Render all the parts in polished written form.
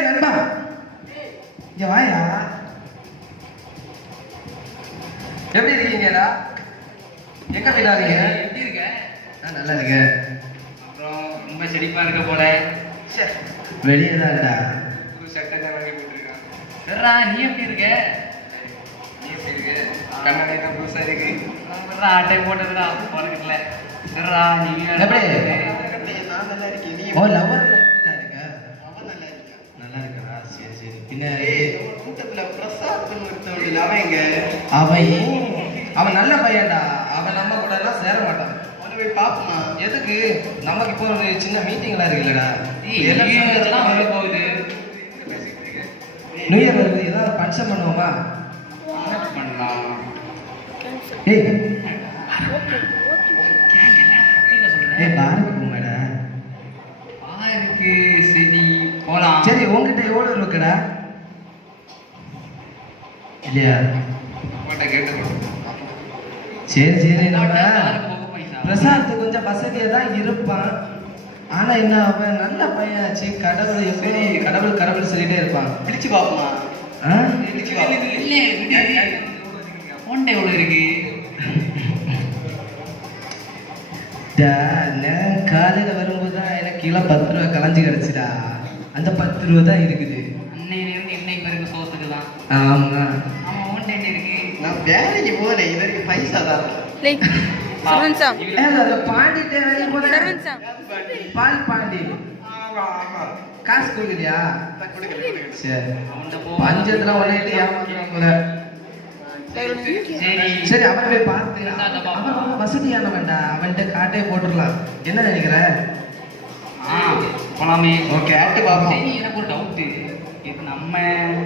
டேய் நண்பா இங்க வாயா. எப்படி இருக்கீங்கடா? எங்க போயிடாதீங்க. எப்படி இருக்க? நான் நல்லா இருக்கேன். அப்புறம் ரொம்ப செழிப்பா இருக்க போல. வெளியே தான்டா. புது சட்டை தான் வாங்கி போட்டுருக்கான். சரிடா, நீ எப்படி இருக்க? நீ எப்படி இருக்க? கண்ணாடி தான் புதுசா இருக்கு. சரிடா, அட்டை போட்டதுடா உனக்குல. சரிடா, நீ எப்படி? நான் நல்லா இருக்கேன். நீ ஓ லவர் எப்படிடா இருக்க? அவன் நல்லா இருக்கான். நல்லா இருக்கடா. சரி சரி. பின்ன நம்ம கூட்டத்துல பிரசாத் ஒருத்தவங்க அவன் எங்க? அவன் நல்ல பையன்டா. அவன் நம்ம கூட எல்லாம் சேர மாட்டான். அவனை போய் பாப்போமா? எதுக்கு? நமக்கு இப்போ ஒரு சின்ன மீட்டிங்லாம் இருக்குல்லடா. இதெல்லாம் வர போகுது. நியூ இயர் வருது. ஏதாவது ஃபங்க்ஷன் பண்ணுவோமா? பண்ணலாம். ஏய் என்ன சொல்ற? ஏய் பாருக்கு போமாடா. இருக்கு. சரி போலாம். சரி உங்ககிட்ட எவ்வளோ இருக்குடா? இல்லையா? போட்ட கேட்டு சரி சரி. நம்ம போக பைசா பிரசாத் கொஞ்சம் வசதியா தான் இருப்பான். ஆனா என்ன அவன் நல்ல பையனாச்சு. கடவுள் எப்படி கடவுள் கடவுள் சொல்லிட்டே இருப்பான். பிடிச்சு பாப்போமா? ஆ? பிடிச்சு பாப்போம். இல்ல போன்ட எவ்வளவு இருக்கு? நான் காலையில வரும்போது தான் எனக்கு கிலோ 10 ரூபா கலைஞ்சு கிடச்சிடா. அந்த 10 ரூபா தான் இருக்குது. அன்னையில இருந்து இன்னைக்கு வரைக்கும் சோத்துக்கு தான். ஆமா. ஆமா, போன்ட என்ன இருக்கு? நான் வேலைக்கு போல இது வரைக்கும் பைசா தான். பாண்டிட்டே பால் பாண்டி காசு கொடுக்கலையா? சரி பஞ்சத்துல உடனே ஏமாத்துறான் போல. சரி அவன் போய் பார்த்து அவன் ரொம்ப வசதியானவன்டா. அவன்கிட்ட காட்டே போட்டுடலாம். என்ன நினைக்கிற? போலாமே. ஓகே ஆட்டு பாப்போம். சரி, எனக்கு ஒரு டவுட்டு. இது நம்ம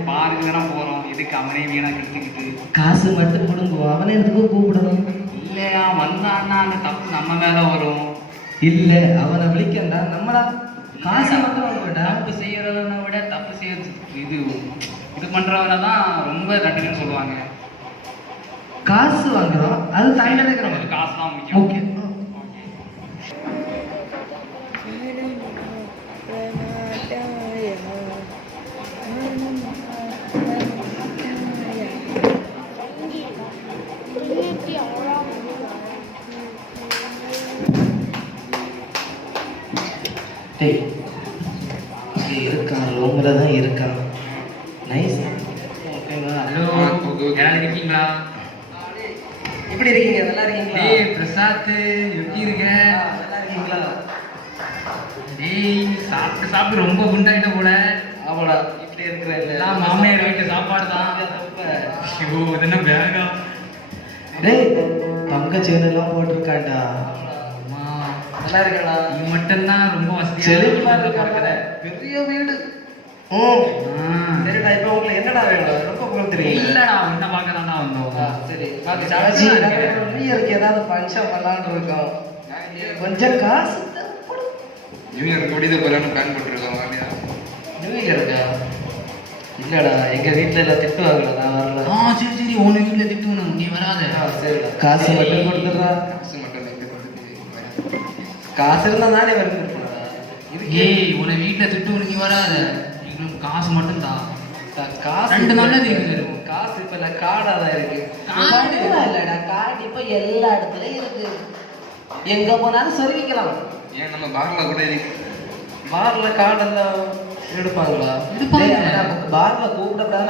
பாருக்கு தானே போறோம். எதுக்கு அவனே வீணா கெடுத்துக்கிட்டு? காசு மட்டும் கொடுங்குவோம். அவனை எதுக்கும் கூப்பிடணும்? இல்லையா, வந்தான்னா அந்த தப்பு நம்ம மேல வரும். இல்ல அவனை விழிக்கண்டா. நம்மளா காசு மட்டும் வாங்கடா. தப்பு செய்யறவனை விட தப்பு செய்ய இது பண்றவரை தான் ரொம்ப கட்டுன்னு சொல்லுவாங்க. காசு வாங்குறோம் அது தாண்டி நமக்கு காசு தான் முக்கியம். முக்கியம். இருக்கான் ரூம்ல தான் இருக்கான். நைஸ். ஹலோ, யாராவது இருக்கீங்களா? எப்படி இருக்கீங்க? நல்லா இருக்கீங்களா? டேய் பிரசாத், எப்படி இருக்க? நல்லா இருக்கீங்களா? டேய் சாப்பிட்டு ரொம்ப குண்டாயிட்ட போல. ஆமாடா இப்படி இருக்கிற எல்லாம் மாமையார் வீட்டு சாப்பாடு தான். ஐயோ, இது என்ன பேகா? டேய் தங்க செயின் எல்லாம் போட்டிருக்காண்டா. அம்மா, நல்லா இருக்கடா. நீ மட்டும்தான் ரொம்ப வசதியா செழிப்பா இருக்காங்க. பெரிய வீடு. சரிடா. இப்ப உங்களுக்கு என்னடா வேணும்? ரொம்ப கொடுத்துறீங்க. இல்லடா, உன்னை பார்க்க தான்டா வந்தோம். சரி சாட்சி நியூ இயருக்கு ஏதாவது ஃபங்க்ஷன் பண்ணலான்னு இருக்கோம். கொஞ்சம் காசு நியூ இயர் கொடித போறான்னு பிளான் பண்ணிருக்கோம். வாரியா? நியூ இயருக்கா? இல்லடா எங்க வீட்டுல எல்லாம் திட்டுவாங்களா நான் வரல. சரி சரி, உன் வீட்டுல திட்டுணும், நீ வராத. சரிடா காசு மட்டும் கொடுத்துடுறா. காசு மட்டும் எங்க கொடுத்து? காசு இருந்தா நானே வருது. ஏய், உன்னை வீட்டுல திட்டுணும், நீ வராத. எங்களுக்கு காசு மட்டும் தான். காசு 2 நாள்ல இருக்குது. காசு இப்ப இல்ல காடாதான் இருக்கு. காடு இல்லடா காடு இப்ப எல்லா இடத்துலயும் இருக்கு. எங்க போனாலும் சொருவிக்கலாம். ஏன் நம்ம பார்ல கூட இருக்கு. பார்ல காடெல்லாம் எடுப்பாங்களா? பார்ல கூப்பிடக்கூடாது.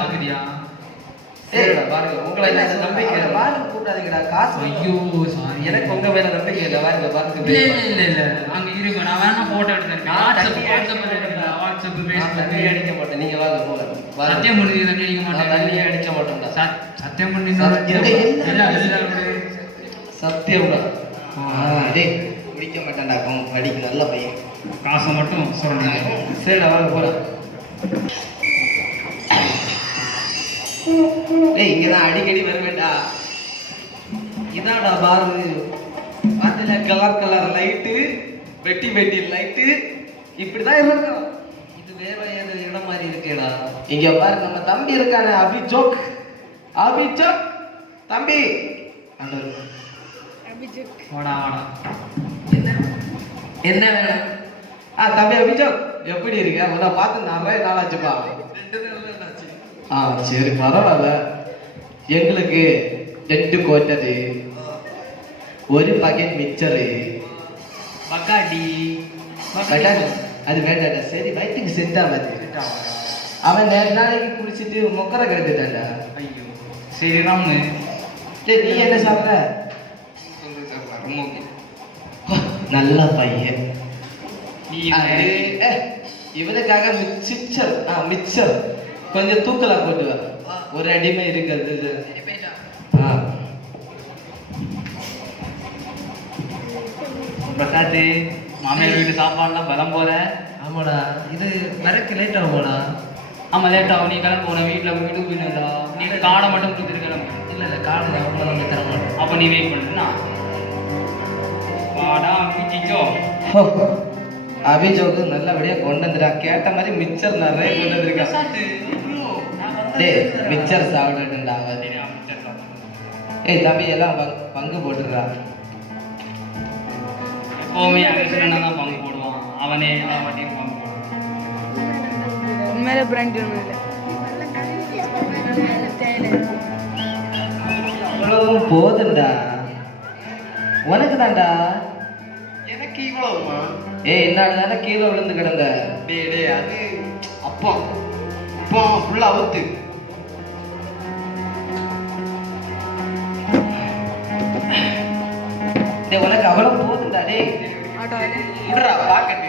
பாக்குறியா? சரிடா பாருங்க உங்களை நம்பிக்கை இல்லை. பாருங்க கூப்பிடாதீங்கடா. காசு ஐயோ சாரி, எனக்கு உங்க மேல நம்பிக்கை இல்லை. பாருங்க பாருங்க. இல்ல இல்ல அங்க இருங்க, நான் வேணா போட்டோ எடுத்துறேன். வாட்ஸ்அப் தண்ணி அடிக்க மாட்டேன். நீங்க வாங்க போல. சத்தியம் பண்ணி தண்ணி அடிக்க மாட்டேன். தண்ணியே அடிக்க மாட்டேன்டா. சத்தியம் பண்ணி சத்தியம்டா. டேய் குடிக்க மாட்டேன்டா. படிக்க நல்ல பையன். காசை மட்டும் சொல்றேன். சரிடா வாங்க போலாம். ஏய் இங்கதான் அடிக்கடி வருவேன்டா. இதான்டா பாரு. பாத்துல கலர் கலர் லைட்டு, வெட்டி வெட்டி லைட்டு இப்படிதான் இருக்கும். இது வேற ஏதோ இடம் மாதிரி இருக்கேடா. இங்க பாரு நம்ம தம்பி இருக்கானே அபிஜோக். அபிஜோக் தம்பி. அபிஜோக் வாடா வாடா. என்ன என்ன வேணும்? தம்பி அபிஜோக் எப்படி இருக்க உன்னை பார்த்து நிறைய நாளாச்சுப்பா. 2 நாள் ஆச்சு. சரி பரவாயில்ல. எங்களுக்கு 2 கோட்டது, 1 பாக்கெட் மிக்சரு. பக்காடி அது வேண்டாடா. சரி வயிற்றுக்கு செட் ஆகாது. அவன் நேர நாளைக்கு குடிச்சிட்டு மொக்கரை கட்டுட்டான்டா. ஐயோ சரி ராமு. சரி நீ என்ன சாப்பிட்ற? ரொம்ப ஓகே. நல்ல பையன். நீ இவனுக்காக மிச்சர் கொஞ்சம் தூக்கலா போட்டு வா. ஒரு அடிமை இருக்கிறது. பிரசாத் மாமியார் வீட்டு சாப்பாடுலாம் பலம் போல. ஆமாடா இது வரக்கு லேட் ஆகும்டா. ஆமா லேட் ஆகும். நீ கிளம்பு போன வீட்டுக்கு போயிடா. நீ காடை மட்டும் கொடுத்துட்டு கிளம்பு. இல்ல காடு அவங்க நம்ம தர மாட்டோம். அப்ப நீ வெயிட் பண்ணுனா வாடா பிச்சிச்சோ. அபிஜோக்கு நல்லபடியா கொண்டு வந்துடா. கேட்ட மாதிரி மிச்சர் நிறைய கொண்டு வந்திருக்கான். டேய் மிச்சர் சாப்பிட்டுடா. ஏய் தம்பி எல்லாம் பங்கு போட்டுடுறா. எப்பவுமே அகிஷனா தான் பங்கு போடுவான். அவனே எல்லா வாட்டியும் பங்கு போடுவான். உண்மையிலே பிராண்ட் அவ்வளவும் போதுண்டா. உனக்கு தான்டா. எனக்கு இவ்வளவுமா? என்னால தானே கீழே விழுந்து கிடந்த. டேய் அது அப்பா ஃபுல்லா அவுத்து. உனக்கு அவ்வளவு போதுண்டா. டேய் ஆட்டோ விடுறா பாக்கெட்